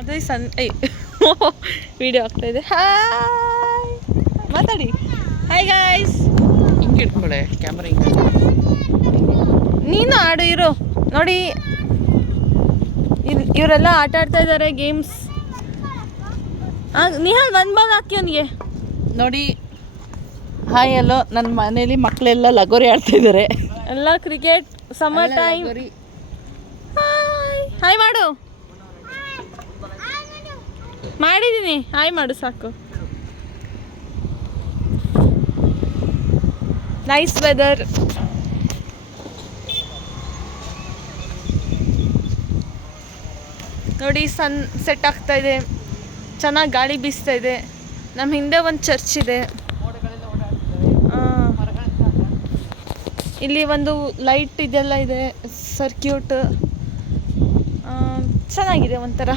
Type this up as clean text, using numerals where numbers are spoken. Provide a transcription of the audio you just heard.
ಅದೇ ವಿಡಿಯೋ ಆಗ್ತಾ ಇದೆ. ಹಾಯ್ ಮಾತಾಡಿ. Hi guys. ಹಿಂಗೆ ಇಟ್ಕೊಳ್ಳೆ ಕ್ಯಾಮ್ರಾ ಹಿಂಗೆ. ನೀನು ಆಡು ಇರು. ನೋಡಿ ಇವರೆಲ್ಲ ಆಟ ಆಡ್ತಾ ಇದ್ದಾರೆ ಗೇಮ್ಸ್. ನಿಹಾಲ್ ಒಂದು ಬಾಲ್ ಹಾಕಿ ಅವನಿಗೆ. ನೋಡಿ ಹಾಯ್ ಎಲ್ಲೋ ನನ್ನ ಮನೇಲಿ ಮಕ್ಕಳೆಲ್ಲ ಲಗೋರಿ ಆಡ್ತಾ ಇದ್ದಾರೆ. ಎಲ್ಲ cricket summer time. Hi hi ಮಾಡು. ಮಾಡಿದ್ದೀನಿ. ಹಾಯ್ ಮಾಡು ಸಾಕು. Nice weather. ನೋಡಿ ಸನ್ ಸೆಟ್ ಆಗ್ತಾ ಇದೆ, ಚೆನ್ನಾಗಿ ಗಾಳಿ ಬೀಸ್ತಾ ಇದೆ. ನಮ್ಮ ಹಿಂದೆ ಒಂದು ಚರ್ಚ್ ಇದೆ. ಇಲ್ಲಿ ಒಂದು ಲೈಟ್ ಇದೆಲ್ಲ ಇದೆ, ಸರ್ಕ್ಯೂಟ್ ಚೆನ್ನಾಗಿದೆ ಒಂಥರ.